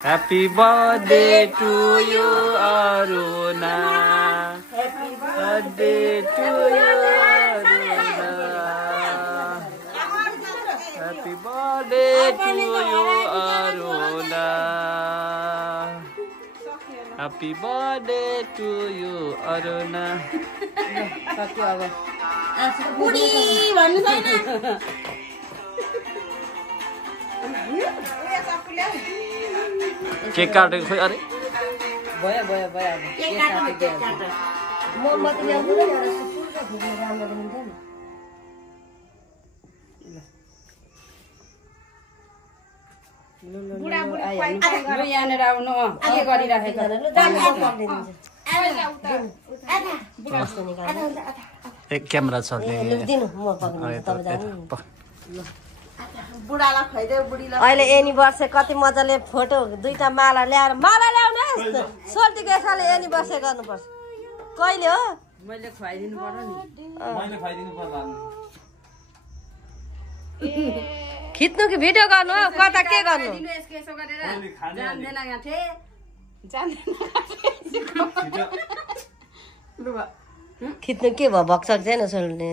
Happy birthday to you, Aruna. Happy birthday to you, Aruna. Happy birthday to you, Aruna. Happy birthday to you, Aruna. बुढी भन्नु छैन cake काटेको खोइ अरे भयो भयो भयो केक काट मोमबत्ती ल्याउनु न एउटा सुपुरको फुक्ने राम्रो देखिन्छ नि बुढा बुढी लु यहाँनिर आउनु के गरिराखेको एक क्यामेरा छ दिनु म पक्रिन्छु तपाईँ जानु बुढालाई खुवाइदेऊ बुढीलाई अहिले एनिभर्सरी कति मजाले फोटो दुईटा माला ल्याएर माला ल्याउनु सोल्टीको यसले एनिभर्सरी गर्नुपर्छ कहिले हो मैले खुवाइदिनु पर्यो नि मैले खाइदिनु पर्ला खिच्नु कि भिडियो गर्नु हो कता के गर्नु यसको यसो गरेर जान्दैन गाँठे खिच्नु के भयो भक्सक छैन सोल्टी